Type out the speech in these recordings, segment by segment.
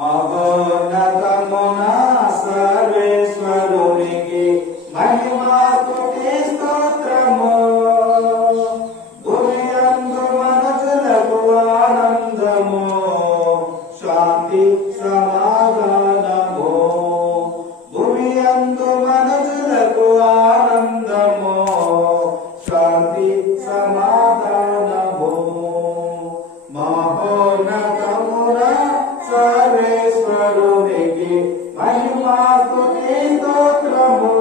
మహోన్నతమున సర్వేశ్వరునికి మహిమా స్తుతి స్తోత్రము. భూమి యందు మనుషులకు ఆనందము, శాంతి సమాధానము. భూమి యందు మనుషులకు ఆనందము, శాంతి సమాధానము. మహోన్నతమున సర్వేశ్వరునికి మహిమా స్తుతి స్తోత్రము.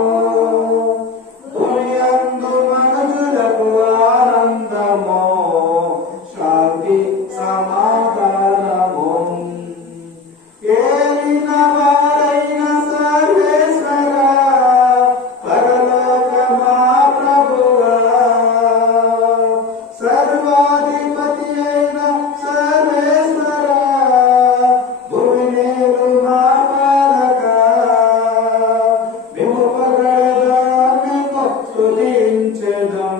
భూమి యందు మనుషులకు ఆనందము, శాంతి సమాధానము. ఏలిన వారైన సర్వేశ్వర, పరలోక మా ప్రభువా, సర్వాధిపతి అయిన సర్వేశ్వర, భూమి నేలు మా పాలక, మేము పొగడెదం, మేము స్తుతించెదం,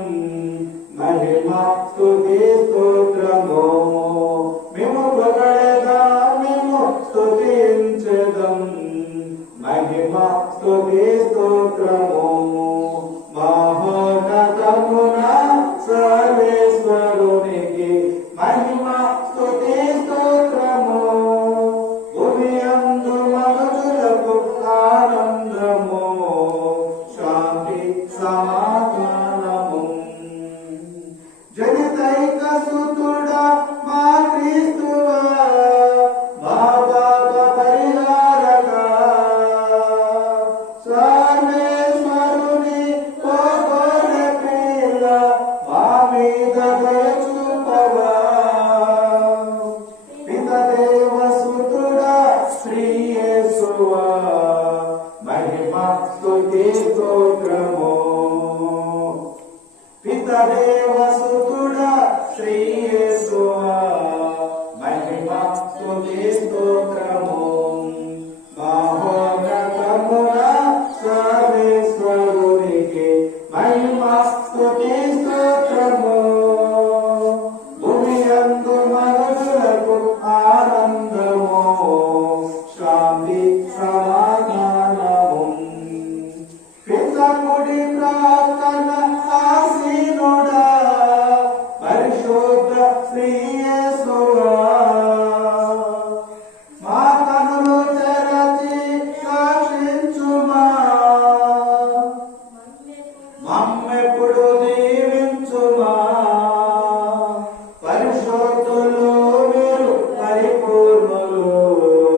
మహిమా స్తుతి స్తోత్రము. మేము పొగడెదం, మేము స్తుతించెదం, మహిమా స్తుతి స్తోత్రము. మహోన్నతమున సర్వేశ్వరునికి మహిమా స్తుతి స్తోత్రము. భూమి యందు మనుషులకు ఆనందము, శాంతి సమాధానము. జనితైక సుతుడా మా క్రీస్తువా, మా పాప పరిహారక, సర్వేశ్వరుని ఓ గొర్రె పిల్ల, మా మీద దయ చూపవా. పితదేవ సుతుడా శ్రీ యేసువా, మహిమా స్తుతి స్తోత్రము. పితదేవ సుతుడా శ్రీ యేసువా, మహిమా స్తుతి స్తోత్రము.